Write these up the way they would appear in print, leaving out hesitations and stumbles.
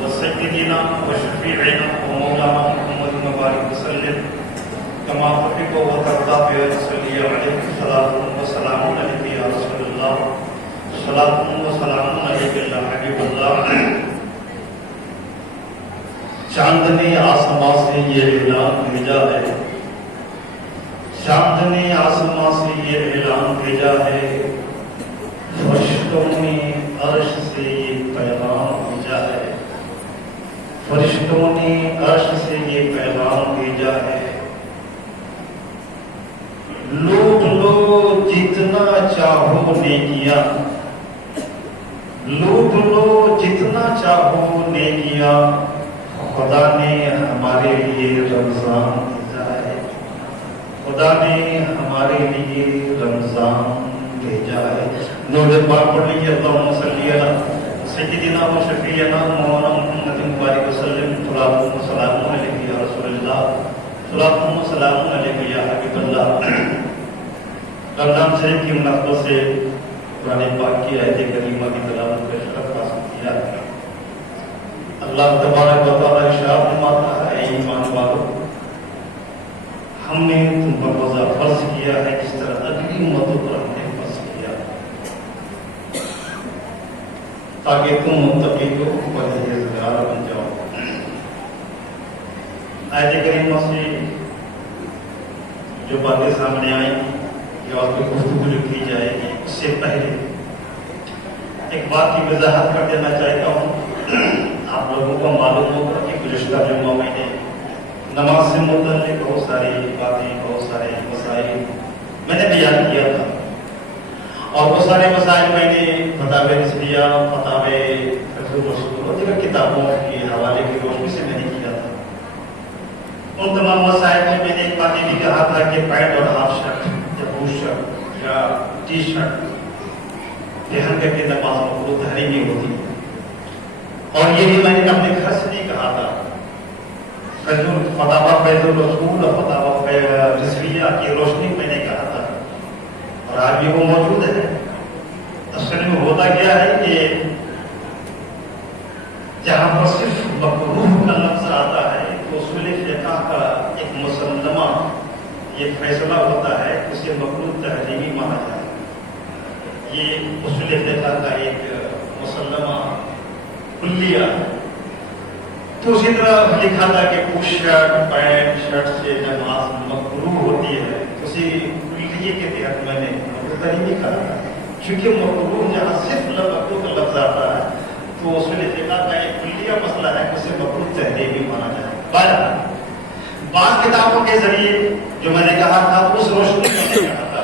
وسيدنا وشفيعنا ومولانا محمد مبارك وسلم كما تحب وترضى وصلي عليه صلاة وسلام عليك يا رسول الله صلاة وسلام عليك يا حبيب الله. چاند نے آسماں سے یہ اعلان بھیجا ہے، چاند نے آسماں سے یہ اعلان بھیجا ہے، فرشتوں نے عرش سے یہ پیغام بھیجا ہے، فرشتوں نے عرش سے یہ پیغام بھیجا ہے، لوٹ لو جتنا چاہو نیکیاں، لوٹ لو جتنا چاہو نیکیاں، خدا نے ہمارے لیے رمضان بھیجا ہے، خدا نے ہمارے لیے رمضان بھیجا ہے. درود پاک پڑھ لیجیے. اللہم صلی علی سیدنا و شفیعنا مولانا محمد مبارک وسلم. صلاۃ و سلام علیک یا رسول اللہ، صلاۃ و سلام علیک یا حبیب اللہ. رمضان شریف کی مناسبت سے قرآن پاک کی آیت کریمہ کی تلاوت کا شرف حاصل کیا. اللہ تبارک و تعالی ارشاد فرماتا ہے، اے ایمان والو، ہم نے تم پر روزہ فرض کیا ہے جس طرح اگلی امتوں پر ہم نے فرض کیا، تاکہ تم متقی کو پرہیزگار بن جاؤ. آیت کریمہ سے جو باتیں سامنے آئیں یا آپ کی گفتگو جو کی جائے گی، اس سے پہلے ایک بات کی وضاحت کر دینا چاہتا ہوں. آپ لوگوں کو معلوم ہوگا کہ گزشتہ جمعہ میں نے نماز سے متعلق بہت ساری باتیں، بہت سارے مسائل میں نے بیان کیا تھا، اور وہ سارے مسائل میں نے فتاوی نسبیہ، فتاوی رسول اور دیگر کتابوں کے حوالے کی روشنی سے میں نے کیا تھا. ان تمام مسائل میں نے ایک بات یہ بھی کہا تھا کہ پینٹ اور ہاف شرٹ یا بوٹ شرٹ یا ٹی شرٹ پہن کر کے نماز مکروہ تحریمی ہوتی ہے. اور یہ بھی میں نے اپنے گھر سے نہیں کہا تھا، فتاوی فیض الرسول اور فتاوی رضویہ کی روشنی میں نے کہا تھا، اور آج بھی وہ موجود ہے. اصل میں ہوتا کیا ہے کہ جہاں پر صرف مکروہ کا لفظ آتا ہے تو اصول فقہ کا ایک مسلمہ یہ فیصلہ ہوتا ہے اسے مکروہ تحریمی مانا جائے. یہ اصول فقہ کا ایک مسلمہ کلیہ. تو اسی طرح لکھا تھا کہ پوش شرٹ، پینٹ شرٹ سے نماز مکروہ ہوتی ہے، اسی کلیے کے تحت میں نے مکروہ تحریمی کہا تھا. چونکہ مکروہ جہاں صرف مکروہ کا لفظ آتا ہے تو اصول فقہ کا ایک کلیہ مسئلہ ہے کہ اسے مکروہ تحریمی مانا جائے. بعض کتابوں کے ذریعے جو میں نے کہا تھا اس روشنی میں نے کہا تھا،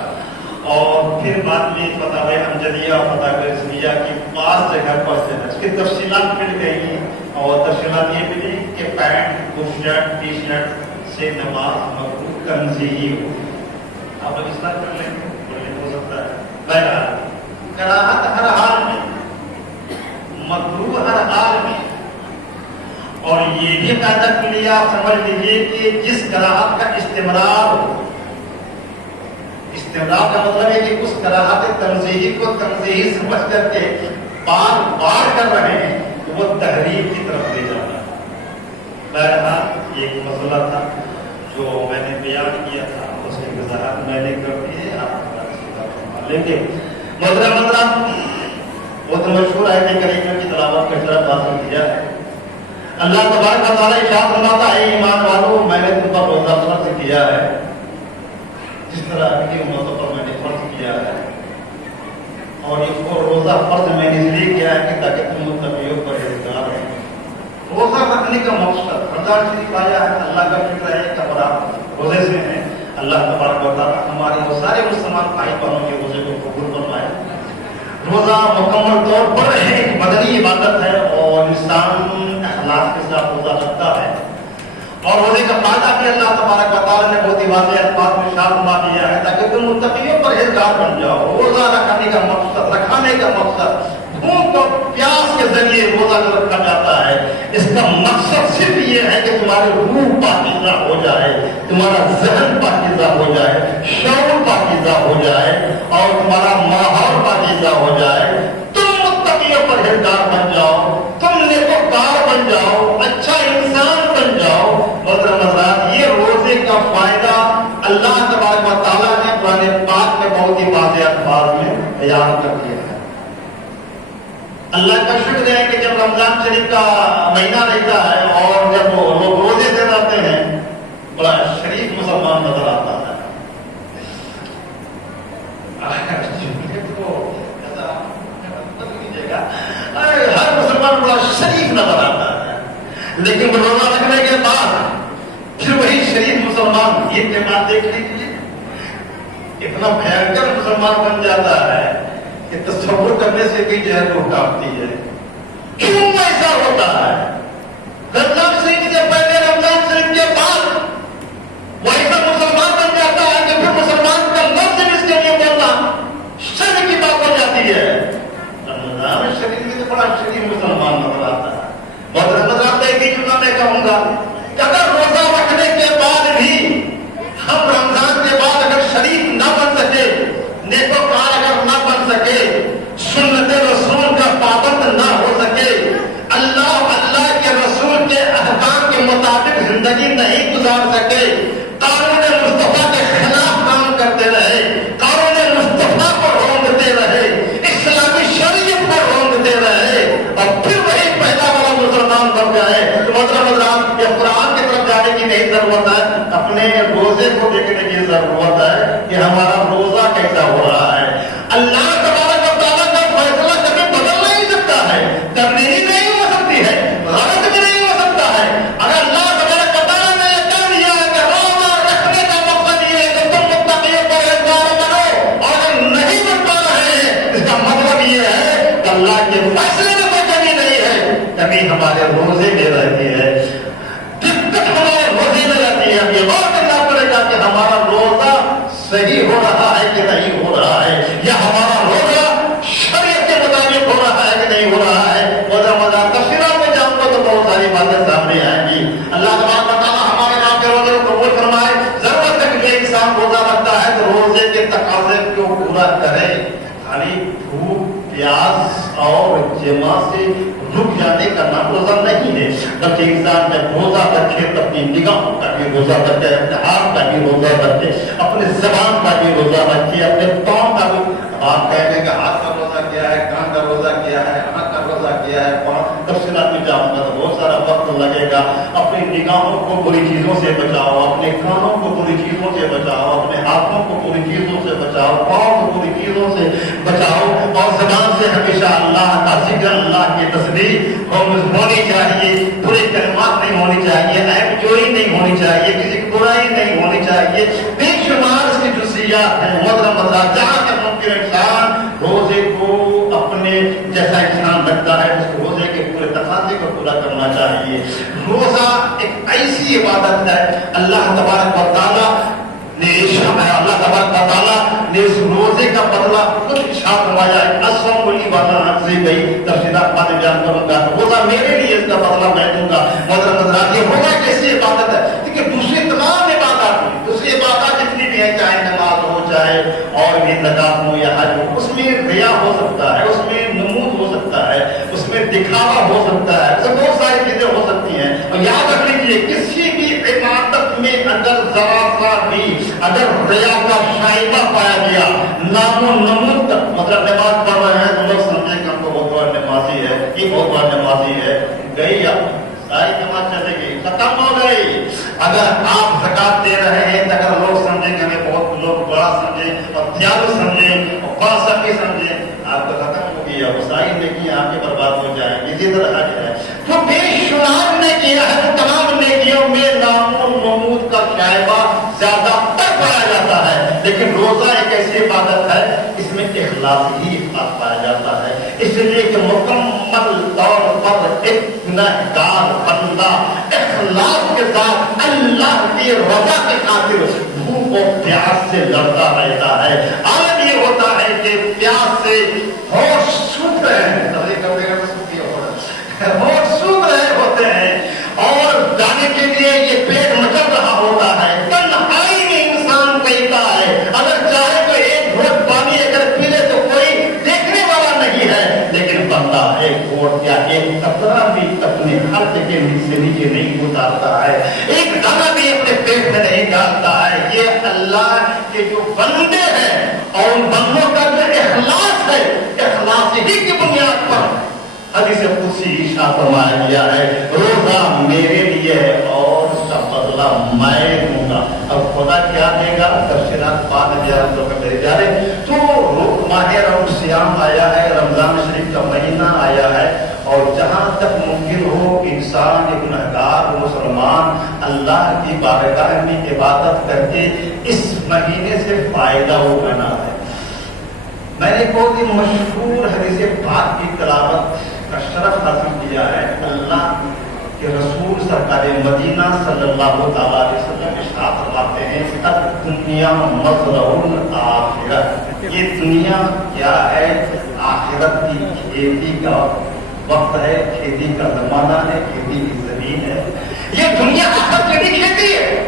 اور پھر بعد میں فتاوی امجدیہ، فتاوی رضویہ کی بعض جگہ پر سے اس کی تفصیلات مل گئی، اور تفصیلات یہ ملی کہ pant, boot shirt, T-shirt سے نماز مکروہ تنزیہی ہو. آپ لوگ اصلاح کر لیں گے، ہو سکتا ہے. بہرحال کراہت ہر حال میں، مکروہ ہر حال میں. اور یہ بھی قاعدہ کلیہ آپ سمجھ لیجیے کہ جس کراہت کا استمرار ہو، استمرار کا مطلب ہے کہ اس کراہت تنزیہی کو تنزیہی سمجھ کر کے بار بار کر رہے ہیں تو وہ تحریم کی طرف لے جانا. بہرحال ایک مسئلہ تھا جو میں نے بیان کیا تھا، اس کی وضاحت میں نے کر دی ہے، آپ لیں گے. محترم وہ تو مشہور آیت کریمہ کی تلاوت کا شرف حاصل کیا ہے. اللہ تبارک و تعالیٰ ارشاد فرماتا ہے، اے ایمان والو، میں نے تم پر روزہ فرض کیا ہے جس طرح کی امتوں پر میں نے فرض کیا ہے. اور اس کو روزہ فرض میں نے اس لیے کیا ہے کہ تاکہ تم متقیوں پرہیزگار رہیں. روزہ رکھنے کا مقصد رمضان شریف آیا ہے، اللہ کا فکر ہے کہ اگر آپ روزے سے ہیں، اللہ تبارک و تعالیٰ ہمارے وہ سارے مسلمان بھائی بہنوں کے روزے کو قبول فرمائے. روزہ مکمل طور پر ایک مدنی عبادت ہے، اور انسان اخلاص کے ساتھ روزہ رکھتا ہے. اور روزے کا فائدہ بھی اللہ تبارک و تعالیٰ نے بہت ہی واضح الفاظ میں ارشاد فرما دیا ہے تاکہ تم متقیوں پرہیزگار بن جاؤ. روزہ رکھنے کا مقصد، رکھانے کا مقصد، بھوک اور پیاس کے ذریعے روزہ رکھا جاتا ہے. اس کا مقصد صرف یہ ہے کہ تمہاری روح پاکیزہ ہو جائے، تمہارا ذہن پاکیزہ ہو جائے، شعور پاکیزہ ہو جائے، اور تمہارا ماحول پاکیزہ ہو جائے. تم متقیوں پرہیزگار بن جاؤ، تم نیکوکار بن शरीफ का महीना रहता है और जब लोग रोजे से रहते हैं, बड़ा शरीफ मुसलमान नजर आता है। हर मुसलमान बड़ा शरीफ नजर आता है, लेकिन रोजा रखने के बाद फिर वही शरीफ मुसलमान ईद के बाद देख लीजिए इतना भयंकर मुसलमान बन जाता है कि तस्वीर करने से भी जहर को काटती है। क्यों ऐसा होता है? रमजान शरीफ से पहले, रमजान शरीफ के बाद वो ऐसा मुसलमान बन जाता है कि फिर मुसलमान का लफ्ज इसके लिए बोलना शर्म की बात हो जाती है। रमजान शरीफ में तो बड़ा शरीफ मुसलमान नजर आता है। बहुत रमजान देखी चुना मैं कहूंगा अगर रोजा रखने के बाद भी हम रमजान के बाद अगर शरीफ न बन सके, नेकोकार अगर न बन सके, सुन्नते रसूल का पाबंद न हो सके, अल्लाह के रसूल के अहकाम के मुताबिक जिंदगी नहीं गुजार सके, कानून मुस्तफा के खिलाफ काम करते रहे, कानून मुस्तफा को रोकते रहे, इस्लामी शरीयत को रोकते रहे और फिर वही पहला वाला मुसलमान बन जाए तो मतलब ये कुरान की तरफ जाने की नहीं जरूरत है, अपने रोजे को देखने की जरूरत है कि हमारा रोजा कैसा हो रहा है। अल्लाह तबारक व तआला का फैसला कभी बदल नहीं सकता है, तब्दीली नहीं हो सकती है, गलत भी नहीं हो सकता है। अगर अल्लाह तबारक व तआला ने कह दिया है कि रोजा रखने का मकसद ये है कि तुम मुत्तकी परहेजगार बनो और अगर नहीं बन पा रहे हैं इसका मतलब ये है कि अल्लाह के फैसले में कोई कमी नहीं है, कमी हमारे रोजे में रहती है, दिक्कत हमारे रोजे में रहती है। ये बात करना पड़ेगा कि हमारा रोजा सही हो रहा है कि नहीं हो रहा है, या हमारा रोजा शरीयत के मुताबिक हो रहा है कि नहीं हो रहा है। तफसीलात में जाऊंगा तो बहुत सारी बातें सामने आएंगी। अल्लाह तबारक व तआला हमारे नाम के रोजे को कबूल फरमाए। जरूरत है कि इंसान रोजा रखता है तो रोजे के तकाजे को पूरा करे, खाली भूख प्यास और जमा से रुक जाने का नाम रोजा नहीं है, बल्कि इंसान जब रोजा रखे तो अपनी निगाहों का भी रोजा रखे, अपने हाथ का भी रोजा रखे, अपने जबान का भी रोजा रखे, अपने पाँव का भी। आप कहने का हाथ का रोजा किया है, कान का रोजा किया है, आंख का रोजा किया है, पाँव तफसीलात में जाऊंगा तो बहुत सारा वक्त लगेगा। अपनी निगाहों को बुरी चीजों से बचाओ, अपने कानों को बुरी चीजों से बचाओ, अपने हाथों को बुरी चीजों से बचाओ, पाँव को बुरी चीजों से बचाओ और जबान से हमेशा अल्लाह का जिक्र, अल्लाह की तस्बीह होनी चाहिए, बुरे कलमात नहीं होनी चाहिए, ऐब जोई नहीं होनी चाहिए, किसी की बुराई नहीं होनी चाहिए। बेशुमार इसकी जुज़ियात हैं। जहाँ के मुमकिन इंसान रोजे को अपने जैसा इंसान लगता है उस रोजे के पूरे तकाजे को पूरा करना चाहिए। रोजा एक ऐसी इबादत है अल्लाह तबारक व तआला ने इस रोजे का बदला खुद इरशाद फरमाया है। तफसीलात बाद में बयान करूंगा। रोजा मेरे लिए इसका बदला मैं दूंगा। ये रोजा कैसी इबादत है? क्योंकि दूसरी तमाम इबादत जितनी भी है, चाहे नमाज हो, चाहे और भी ज़कात हो या हज हो, उसमें रिया हो सकता है, उसमें नमूद हो सकता है, उसमें दिखावा हो सकता है, उसमें बहुत सारी चीजें हो सकती हैं। और याद रख लीजिए किसी भी इबादत में अगर जरा सा भी अगर रिया का शाइबा पाया गया, नामो नमूद तक, मतलब नमाज पढ़ रहे हैं तो लोग समझे कि हमको बहुत बड़ा नमाजी है, ये बहुत बड़ा नमाजी है, गई अब सारी नमाज चलेगी, खत्म हो गई। अगर आप ज़कात दे रहे हैं तो अगर लोग समझेंगे, हमें बहुत लोग बड़ा समझे और दयालु समझे और बड़ा सभी समझे, आपका खत्म हो गया, वो सारी नेकी आपके बर्बाद हो जाएंगे। इसी तरह हज है तो बेशुमार ने किया है, तो तमाम नेकियों में नामो नमूद का शाइबा ज्यादातर पाया जाता है, लेकिन रोजा एक ऐसी इबादत है इसमें इखलास ही पाया जाता है। इसलिए कि मुकम्मल तौर पर एक गुनहगार बंदा इखलास के साथ अल्लाह की रज़ा की खातिर भूख और प्यास से लड़ता रहता है। आज ये होता है कि प्यास से होश सूख रहे हैं, होश सूख रहे होते हैं और जाने के लिए ये पेट मचल रहा होता है। तन्हाई में इंसान कहता है, अगर चाहे तो एक घोट पानी अगर पी ले तो कोई देखने वाला नहीं है, लेकिन बंदा एक घोट या एक कतरा भी अपने खर्च के से नीचे नहीं उतारता है, एक दाना भी अपने पेट में नहीं डालता है। ये अल्लाह के जो बंदे हैं और उन बंदों का जो इखलास है, इखलास ही की बुनियाद पर حدیث قدسی ارشاد فرمایا گیا ہے روزہ میرے لیے ہے اور اس کا بدلہ میں دوں گا. اب خدا کیا دے گا؟ تفصیلات بعد میں میرے جا رہے. تو ماہ سیام آیا ہے، رمضان شریف کا مہینہ آیا ہے، اور جہاں تک ممکن ہو انسان گنہگار مسلمان اللہ کی بارگاہ میں عبادت کر کے اس مہینے سے فائدہ اٹھانا ہے. میں نے بہت ہی مشہور حدیث پاک کی تلاوت کا شرف حاصل کیا ہے. اللہ کے رسول سرکار مدینہ صلی اللہ تعالیٰ علیہ وسلم ارشاد فرماتے ہیں الدنیا مزرع الآخرۃ. یہ دنیا کیا ہے؟ آخرت کی کھیتی کا وقت ہے، کھیتی کا زمانہ ہے، کھیتی کی زمین ہے. یہ دنیا آخرت کے لیے کھیتی ہے.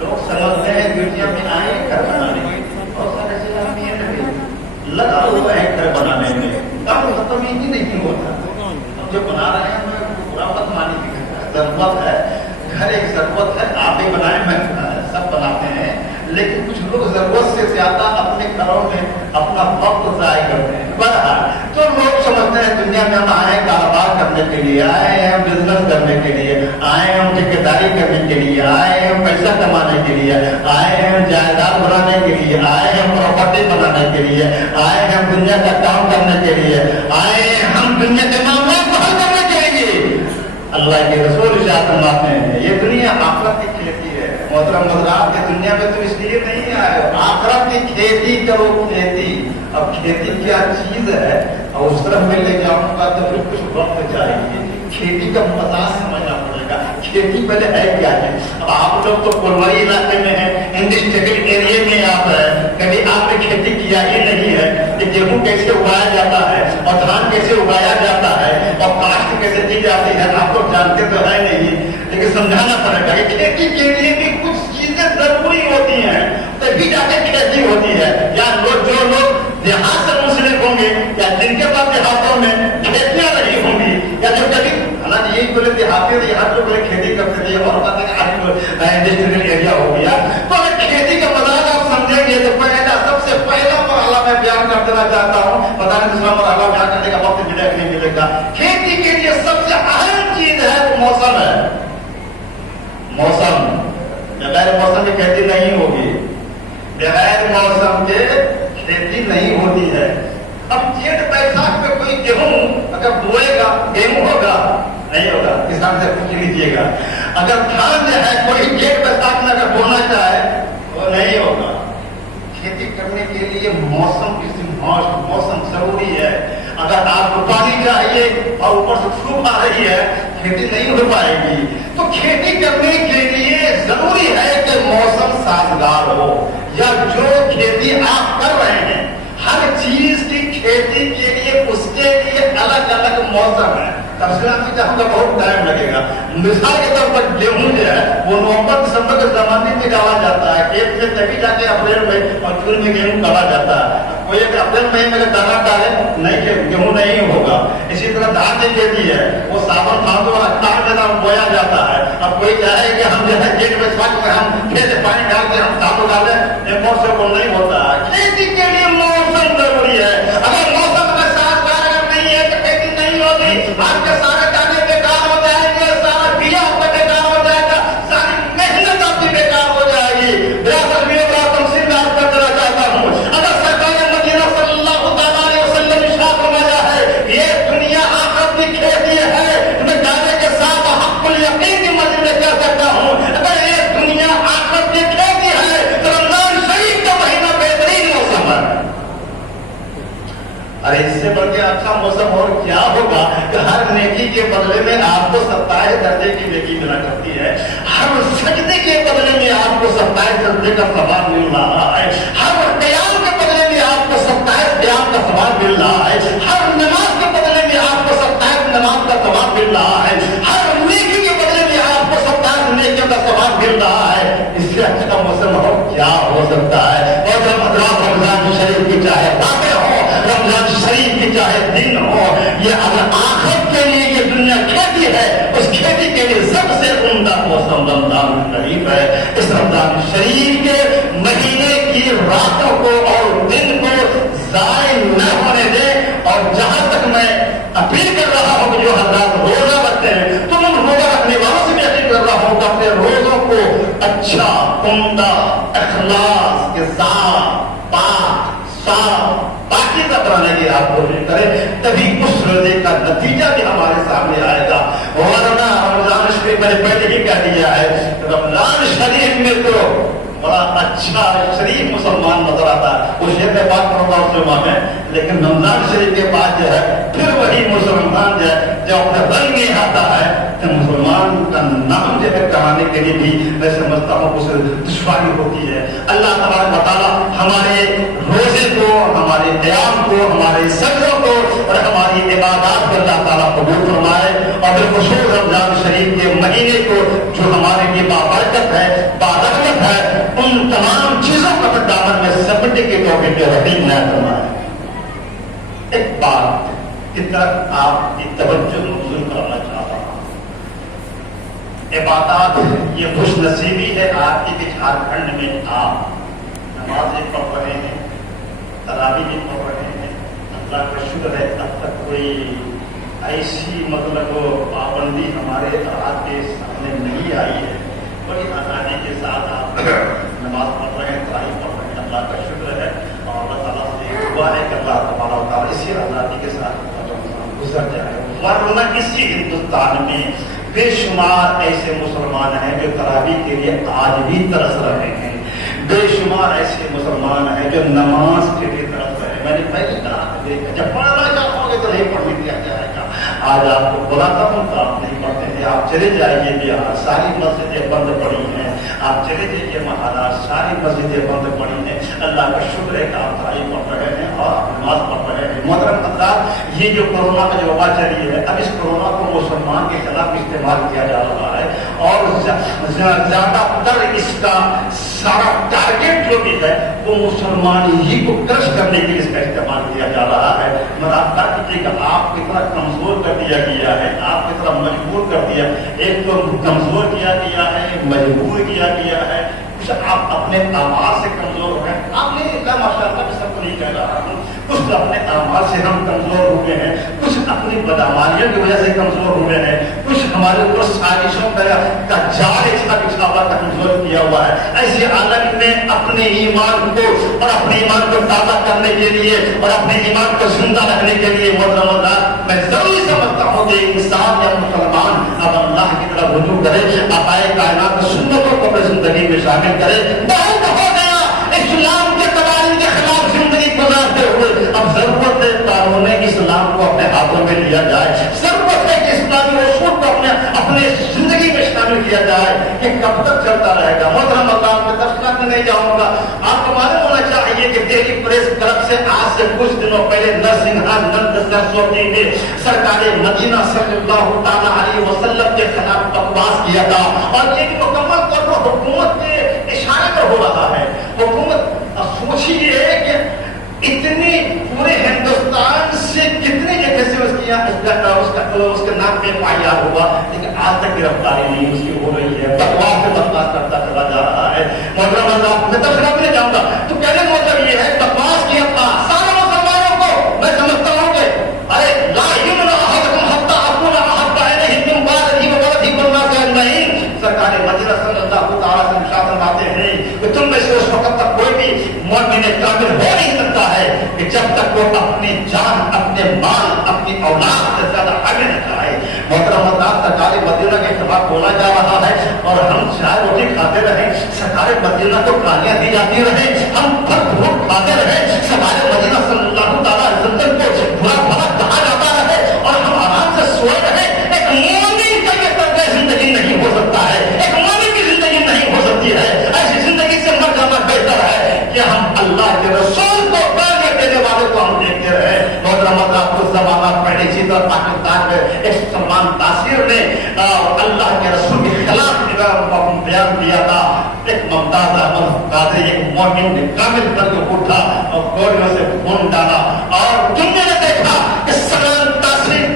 لوگ سمجھتے ہیں دنیا میں آئے گھر بنانے میں، بہت سارے سیاح بھی ہیں لگا ہوا ہے گھر بنانے میں، کام ختم ہی نہیں ہوتا. ہم جو بنا رہے ہیں ہمیں برا مت مانی کی ضرورت ہے، گھر ایک ضرورت ہے. آپ بھی بنائیں، میں سب بناتے ہیں، لیکن کچھ لوگ ضرورت سے زیادہ اپنے گھروں میں اپنا وقت ضائع کرتے ہیں. بہرحال تو لوگ سمجھتے ہیں دنیا میں ہم آئے کاروبار کرنے کے لیے، آئے ہیں بزنس کرنے کے لیے، آئے ہیں ٹھیکیداری کرنے کے لیے، آئے ہیں پیسہ کمانے کے لیے، آئے ہیں جائیداد بنانے کے لیے، آئے ہیں پراپرٹی بنانے کے لیے، آئے ہیں دنیا کا کام کرنے کے لیے، آئے ہیں ہم دنیا کے معاملات کو حل کرنے کے لیے. اللہ کے رسول ارشاد فرماتے ہیں یہ دنیا آخرت کی کھیتی ہے. محترم حضرات، کے دنیا میں تو اس لیے نہیں آئے ہو، آخرت کی کھیتی کرو. کھیتی، اب کھیتی کیا چیز ہے اور اس طرف میں لے جاؤں گا تو پھر کچھ وقت چاہیے. کھیتی کا مزہ سمجھنا پڑے گا. کھیتی پہلے ہے کیا ہے؟ اب آپ لوگ تو پلوئی علاقے میں ہیں، انڈسٹریل ایریا میں آپ ہیں، کبھی آپ نے کھیتی کیا ہی نہیں ہے کہ گیہوں کیسے اگایا جاتا ہے اور دھان کیسے اگایا جاتا ہے اور کاشت کیسے کی جاتی ہے. آپ لوگ جانتے تو ہے نہیں، لیکن سمجھانا پڑے گا کہ کھیتی کے لیے بھی کچھ چیزیں ضروری ہوتی ہیں تبھی جا کے کھیتی ہوتی ہے. یا لوگ جو لوگ دیہات سے منسلک ہوں گے یا جن کے پاس دیہاتوں میں کھیتیاں نہیں ہوں گی، یا جو کبھی حالانکہ یہی بولے دیہاتی دیہات لوگ کھیتی کرتے تھے اور پتہ کہ انڈسٹریل ایریا ہو گیا. تو اگر کھیتی کا مزاج آپ سمجھیں گے تو پہلا سب سے پہلا مرحلہ میں بیان کر دینا چاہتا ہوں. پتہ نہیں دوسرا مرحلہ بیان کرنے کا وقت ملے کہ نہیں ملے گا. کھیتی کے لیے سب سے اہم چیز ہے وہ موسم ہے. موسم بغیر موسم کی کھیتی نہیں ہوگی، بغیر موسم کے کھیتی نہیں ہوتی ہے. اب جیٹ بیساکھ میں کوئی گیہوں اگر بوئے گا گیہوں ہوگا نہیں ہوگا؟ کسان سے پوچھ لیجیے گا. اگر دھان جو ہے کوئی جیٹ بیساکھ میں اگر بونا چاہے وہ نہیں ہوگا. کھیتی کرنے کے لیے موسم کی موسم ضروری ہے. اگر آپ کو پانی چاہیے اور اوپر سے دھوپ آ رہی ہے کھیتی نہیں ہو پائے گی. تو کھیتی کرنے کے لیے ضروری ہے کہ موسم سازگار ہو. یا جو کھیتی آپ کر رہے ہیں ہر چیز کی کھیتی کے لیے اس کے لیے الگ الگ موسم ہے. تفصیلات میں جہاں کا بہت ٹائم لگے گا. مثال کے طور پر گیہوں جو ہے وہ نومبر دسمبر کے زمانے میں ڈالا جاتا ہے کھیت میں، تبھی جا کے اپریل میں اور جون میں گیہوں ڈالا جاتا ہے. کوئی اگر اپریل مہینے میں دانا ڈالے نہیں گیہوں نہیں ہوگا. اسی طرح دھان کی کھیتی ہے وہ ساون بھادو اور اکتوبر میں بویا جاتا ہے. اب کوئی چاہے کہ ہم جو ہے جیٹ بیساکھ میں ہم کھیت سے پانی ڈال کے ہم دھان ڈالیں، امپوسیبل نہیں ہوتا. کھیتی کے لیے موسم ضروری ہے. اگر موسم کا ساتھ نہیں ہے تو کھیتی نہیں ہوگی. آپ کے سارے دانے بیکار ہو جائیں گے، سارا بیا آپ کا بیکار ہو جائے گا، ساری محنت آپ کی بیکار ہو جائے گی. ریاست میں بڑا تمثیل میں آپ کا دینا چاہتا ہوں. اگر سرکار مدینہ صلی اللہ تعالیٰ علیہ وسلم نے ارشاد فرمایا ہے یہ دنیا آخرت کی کھیتی ہے، میں جانے کے ساتھ حق الیقین کی مسجد میں کہہ سکتا ہوں اگر یہ دنیا آخرت کی کھیتی ہے تو رمضان شریف کا مہینہ بہترین موسم ہے. ارے اس سے بڑھ کے اچھا موسم اور کیا ہوگا کہ ہر نیکی کے بدلے میں آپ کو 27 درجے کی نیکی ملا کرتی ہے. ہر سجدے کے بدلے میں آپ کو 27 سجدے کا ثواب مل رہا ہے. ہر قیام کے بدلے میں آپ کو 27 قیام کا ثواب مل رہا ہے. ہر نماز کے بدلے میں آپ کو 27 نماز کا ثواب مل رہا ہے. ہر نیکی کے بدلے میں آپ کو 27 نیکیوں کا ثواب مل رہا ہے. اس سے اچھا موسم اور کیا ہو سکتا ہے؟ اور جب حضرات رمضان شریف کی چاہے باتیں ہوں، رمضان شریف کی چاہے دن ہو، یہ اگر آخرت کے لیے یہ دنیا کھیتی ہے اس کھیتی کے لیے سب سے عمدہ موسم رمضان شریف ہے. اس رمضان شریف کے مہینے کی راتوں کو اور دن کو ضائع نہ ہونے دے अपील कर रहा हूं कि जो हजरात रोजा रखते हैं, तो उन रोजा रखने वालों से भी अपील कर रहा हूं कि अपने रोजों को अच्छा, उम्दा, इखलास के साथ पाक, साफ, पाकीज़ा बनाने की आप कोशिश करें, तभी उस रोजे का नतीजा भी हमारे सामने आएगा। वरना रमजान शरीफ मैंने पहले ही कह दिया है, रमजान शरीफ में तो बड़ा अच्छा शरीफ मुसलमान नजर आता है, वो शेर में बात करूंगा उस जुमा में, लेकिन रमजान शरीफ के बाद जो है फिर वही मुसलमान जो है जब अपने रंग में आता है, तो मुसलमान का नाम जो है कराने के लिए भी मैं समझता हूँ उसे दुश्वारी होती है। अल्लाह तबारक व तआला हमारे रोजे को, हमारे क़याम को, हमारे सजदों को और हमारी इबादत को अल्लाह ताला कबूल फरमाए, और बिलखुसूस रमजान शरीफ के महीने को जो हमारे लिए बाबरकत है, बारकत है, उन तमाम चीजों को अपने दामन में समेटने के तौफीक रहीम इनायत फरमाए। एक बात की तरफ आपकी तवज्जो मबज़ूल करना चाहता हूँ। इबादत ये खुशनसीबी है आपकी कि झारखंड में आप नमाज़ें पढ़ रहे हैं, तरावी भी पढ़ रहे हैं, अल्लाह का शुक्र है अब तक कोई ऐसी मतलब पाबंदी हमारे रात के सामने नहीं आई है। बड़ी आसानी के साथ आप नमाज पढ़ रहे हैं, तरावी पढ़ रहे हैं, अल्लाह का शुक्र है। और अल्लाह ताला से दुआ है कि अल्लाह तबारक व तआला इसी आज़ादी के साथ गुजर जाए। वरना इसी हिंदुस्तान में बेशुमार ऐसे मुसलमान हैं जो तरावी के लिए आज भी तरस रहे हैं, बेशुमार ऐसे मुसलमान हैं जो नमाज के लिए तरस रहे हैं। मैंने पहले कहा देखा, जब पढ़ना चाहोगे तो नहीं पढ़ने दिया जाएगा। आज आपको बुलाता हूँ तो आप नहीं पढ़ते थे, आप चले जाइए बिहार, सारी मस्जिदें बंद पड़ी हैं, आप चले जाइए महाराष्ट्र, सारी मस्जिदें बंद पड़ी हैं। अल्लाह का शुक्र है कि आप तरावी पढ़ रहे हैं और आप नमाज पढ़ रहे हैं। मोहतरम हज़रात, ये जो कोरोना का जो वबा चली है, अब इस कोरोना को मुसलमान के खिलाफ इस्तेमाल किया जा रहा है, और ज्यादातर इसका सारा टारगेट जो भी है वो मुसलमान ही को क्रश करने के लिए इसका इस्तेमाल किया जा रहा है। मरादा कीजिएगा, आप कितना कमजोर कर दिया गया है, आप कितना मजबूर कर दिया, एक तो कमजोर किया गया है, मजबूर किया गया है, कुछ आप अपने आवाज से कमजोर हो गए। आपने माशाअल्लाह सबको नहीं कह रहा हूँ, कुछ अपने आवाज से हम कमजोर हुए हैं, कुछ अपनी बदअमालियों की वजह से कमजोर हुए हैं, कुछ हमारे ऊपर साजिशों का जाल इतना बिछावा का कमजोर किया हुआ है। ऐसी हालत में अपने ईमान को और अपने ईमान को ताज़ा करने के लिए और अपने ईमान को जिंदा रखने के लिए मैं जरूरी समझता हूँ कि इंसान या मुसलमान अब अल्लाह की तरफ रुजू करे, आकाए कायनात की सुन्नतों को अपनी जिंदगी में शामिल करे। बहुत हो गया इस्लाम के कवानीन के खिलाफ जिंदगी गुजारते हुए, अब जरूरत है कानून इस्लाम को अपने हाथों में लिया जाए, जरूरत है कि इस्लामी उसूल को अपने जिंदगी में शामिल किया जाए। ये कब तक चलता रहेगा? मोहतरम अल्लाह में तफसीलात में नहीं जाऊंगा। आपको मालूम होना चाहिए कि दिल्ली प्रेस क्लब से आज से कुछ दिनों पहले नरसिंहानंद सरस्वती ने सरकार मदीना सल्लल्लाहु ताला अलैहि वसल्लम के खिलाफ बकवास किया था, और ये मुकम्मल तौर पर हुकूमत के इशारे पर हो रहा है। हुकूमत सोचिए कि इतनी पूरे हिंदुस्तान से कितने जगह से उसके नाम पे FIR हुआ, लेकिन आज तक गिरफ्तारी नहीं उसकी हो रही है। बकवास पे बकवास करता चला जा रहा है। मैं तफसीलात में जाऊंगा तो कहने का मतलब ये है बकवास किया था सारे मुसलमानों को। मैं समझता हूँ कि अरे ला युमना अहदकुम हत्ता अकुला अहब्बा इलैहि मिन वालिदिही व वलदिही वन्नासि अजमईन। सरकार मदीना सल्लल्लाहु तआला अलैहि वसल्लम बातें हैं कि तुम में से उस वक्त तक कोई भी मोमिन कामिल हो नहीं सकता है कि जब तक वो अपनी जान, अपने माल, अपनी औलाद से ज्यादा आगे न जाए। मोहतरम सरकार मदीना के खिलाफ बोला जा रहा है, और हम चाय रोटी खाते रहे, सरकार मदीना को गालियां दी जाती रहे, हम फल फ्रूट खाते रहे, सरकार मदीना सल्लल्लाहु तआला अलैहि वसल्लम को बुरा भला कहा जाता रहे, और हम आराम से सोए रहे। एक मोमिन का ये तर्ज जिंदगी नहीं हो सकता है, एक मोमिन की जिंदगी नहीं हो सकती है। ऐसी जिंदगी से मर जाना बेहतर है कि हम अल्लाह के रसूल को गालियां देने वाले को हम देखते रहे। मोहतरम कुछ जमाना पहले इसी तरह पाकिस्तान में एक सलमान तासीर ने अल्लाह के रसूल के खिलाफ बयान दिया था। एक मुमताज अहमद कादरी एक मोमिन ने कामिल करके उठा और गोलियों से खून डाला, और दुनिया ने देखा कि सलमान तासीर,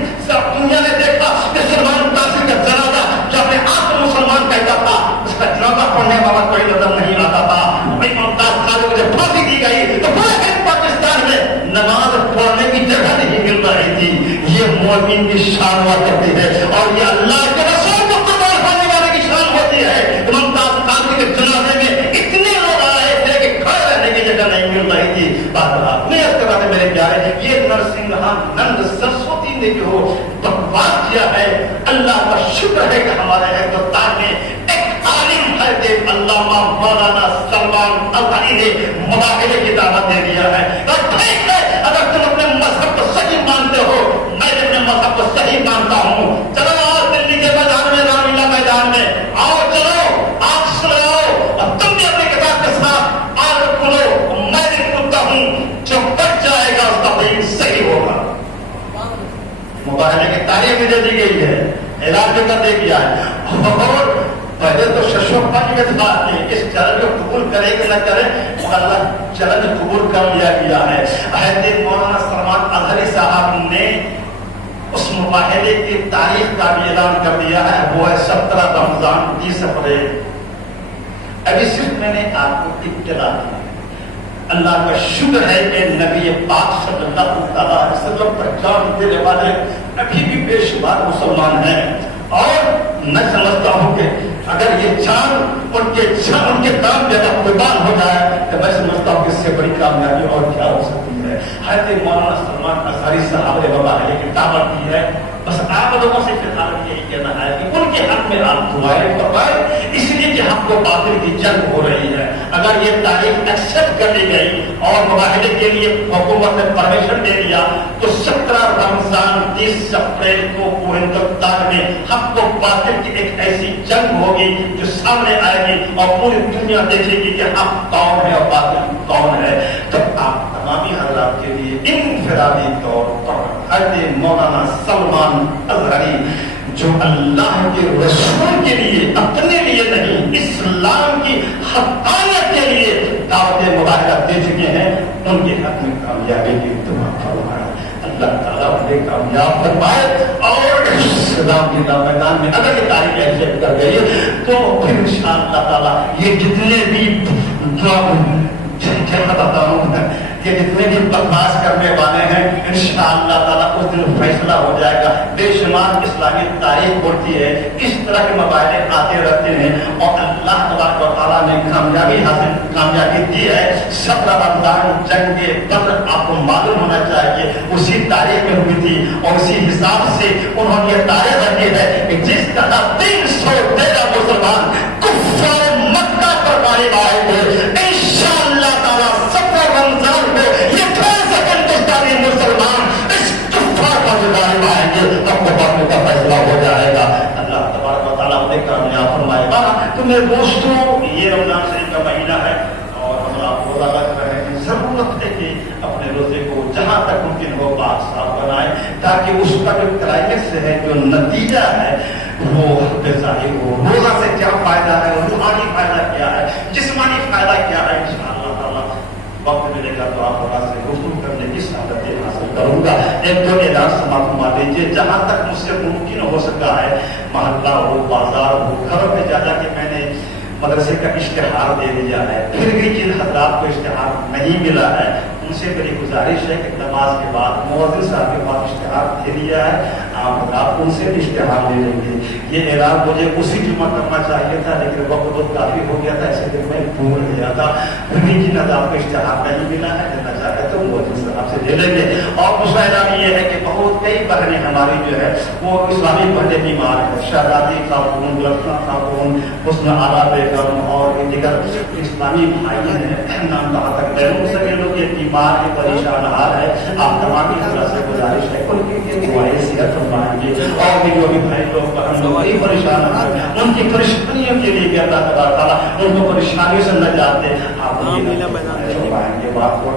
दुनिया ने देखा कि सलमान तासीर का जनाजा जो अपने आप को मुसलमान कहता था, उसका जनाजा पढ़ने वाला कोई नजर नहीं आता था। मुमताज कादरी को जब फांसी दी गई तो पूरे पाकिस्तान में नमाज पढ़ने की जगह नहीं मिल रही थी। ये मोमिन की शान हुआ करती है और ये अल्लाह के रसूल को कुर्बान होने वाले की शान होती है। मुमताज कादरी के जनाजे में इतने लोग आए थे कि खड़े रहने की जगह नहीं मिल रही थी। अपने अस्पताल में मेरे प्यारे ये नरसिंहानंद सरस्वती ने जो बकवास किया है, अल्लाह का शुक्र है कि हमारे हिंदुस्तान में एक आलिम है कि अल्लामा मौलाना सलमान अज़हरी ने मुबाहिले की दावत दे दिया है। और ठीक है, अगर तुम अपने मजहब को सही मानते हो, मैं अपने मजहब को सही मानता हूँ, चलो आओ दिल्ली के मैदान में, रामलीला मैदान में आओ, चलो आप सुनाओ और तुम भी अपनी किताब के साथ आग खुलो। मैं भी खुलता हूँ, जो बच जाएगा उसका दिन सही होगा। मुबाहिले की तारीफ भी दे दी गई है, ऐलान भी कर दिया है। और पहले तो शशोपा जी में था कि इस चैलेंज को कबूल करे कि न करे, अल्लाह चैलेंज कबूल कर लिया गया है। हज़रत मौलाना सलमान अज़हरी साहब ने उस मुबाहिले की तारीख का भी ऐलान कर दिया है, वो है 17 रमजान 20 अप्रैल। अभी सिर्फ मैंने आपको इत्तला दी, अल्लाह का शुक्र है कि नबी पाक सल्लल्लाहु अलैहि वसल्लम पर जान देने वाले अभी भी बेशुमार मुसलमान हैं। और मैं समझता हूँ कि अगर ये चांद उनके काम जब कुर्बान हो जाए तो मैं समझता हूँ कि इससे बड़ी कामयाबी और क्या हो सकती है। हज़रत मौलाना सलमान अज़हरी साहब ने मुबाहिले की दावत दी है। बस आप लोगों से फिलहाल यही कहना है कि उनके हक में आप दुआएं करवाएं, इसलिए कि हमको बातिल की जंग हो रही है। अगर ये तारीख एक्सेप्ट कर ली गई और मुबाहिले के लिए हुकूमत ने परमिशन दे दिया तो 17 रमजान 30 अप्रैल को हिंदुस्तान में हमको बातिल की एक ऐसी जंग होगी जो सामने आएगी और पूरी दुनिया देखेगी कि हम कौन है और बातिल कौन है। तो आप तमामी हज़रात के लिए इनफरादी तौर पर हज़रत मौलाना सलमान अज़हरी जो अल्लाह के रसूल के लिए, अपने लिए नहीं, इस्लाम की हक़ानियत के लिए दावत मुबाहिला दे चुके हैं, उनके हक में कामयाबी की दुआ फरमाए। अल्लाह ताला उन्हें कामयाब फरमाए और इस्लाम के मैदान में अगर ये तारीख एक्सेप्ट कर गई तो फिर इंशाअल्लाह ताला ये जितने भी बताता हूँ कि जितने भी बकवास करने वाले हैं इंशाअल्लाह ताला उस दिन फैसला हो जाएगा। बेशुमार इस्लामी तारीख बोलती है, इस तरह के मुबाहिले आते रहते हैं और अल्लाह तबारक व तआला ने कामयाबी दी है। 17 रमजान जंग बद्र आपको मालूम होना चाहिए उसी तारीख में हुई थी और उसी हिसाब से उन्होंने तारीख रखी है कि जिस तरह 313 मुसलमान कुफ्फार मक्का पर गालिब आए थे, इंशाअल्लाह ताला 17 रमजान को ये फिर से हिंदुस्तानी मुसलमान इस कुफ्फार पर गालिब आएंगे, आपको बातों का फैसला हो जाएगा। अल्लाह तबारक व तआला उन्हें कामयाब फरमाएगा। तो मेरे दोस्तों, ये रमजान शरीफ का महीना है और हम आपको रोजा रख रहे हैं। जरूरत है कि अपने रोजे को जहां तक मुमकिन हो पाक साफ बनाए ताकि उसका जो क्लाइमेक्स है, जो नतीजा है वो जाहिर हो। रोजा से क्या फायदा है, रूहानी फायदा क्या है, जिस्मानी फायदा क्या है, इंशाअल्लाह ताला वक्त मिलेगा तो आप लोगों से गुफ्तगू करने की सादत हासिल करूंगा। एक दो ऐलान समाप्त मान लीजिए, जहां तक मुझसे मुमकिन हो सका है, मोहल्ला हो, बाजार हो, घरों में जा के मैंने मदरसे का इश्तिहार दे दिया है। फिर भी जिन हजरात को इश्तिहार नहीं मिला है उनसे मेरी गुजारिश है कि नमाज के बाद मुअज्जिन साहब के पास इश्तिहार दे दिया है, आप उनसे भी इश्तिहार ले लेंगे। ये ऐलान मुझे उसी जुम्मा करना चाहिए था लेकिन वक्त बहुत काफी हो गया था, इसलिए मैं भूल गया था। फिर भी जिन हजरात को इश्तिहार नहीं मिला है, देना चाहते तो मुअज्जिन साहब से ले लेंगे। और दूसरा ऐलान ये है कि बहुत कई बहनें हमारी जो है वो इस्लामी बहनें बीमार है, शहजादी खातून, लड़का खातून, हुस्न आला बेगम और दीगर इस्लामी भाई हैं, नाम कहाँ तक बहनों सभी लोग ये बीमार है, परेशान हाल है। आप तमाम से गुजारिश है उनकी दुआएं सेहत फरमाएंगे और भी जो भी भाई लोग बहन लोग परेशान है उनकी परेशानियों के लिए भी अल्लाह ताला उनको परेशानियों से नजात दे। आप बात को